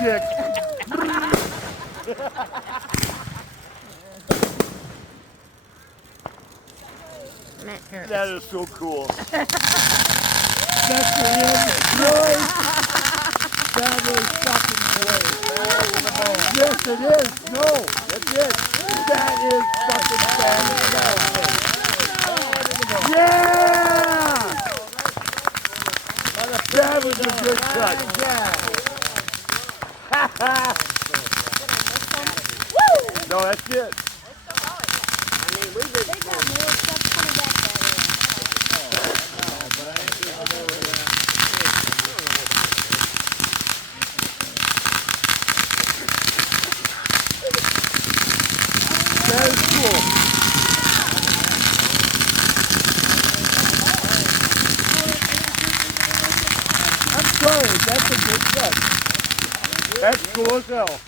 dick. That is so cool. That's for him. Really? That is fucking great. Yes, it is. No, that's it. That is fucking fantastic. Yeah! That was a good cut. No, that's it. That is cool. I'm sorry, that's a good cut. That's cool as hell.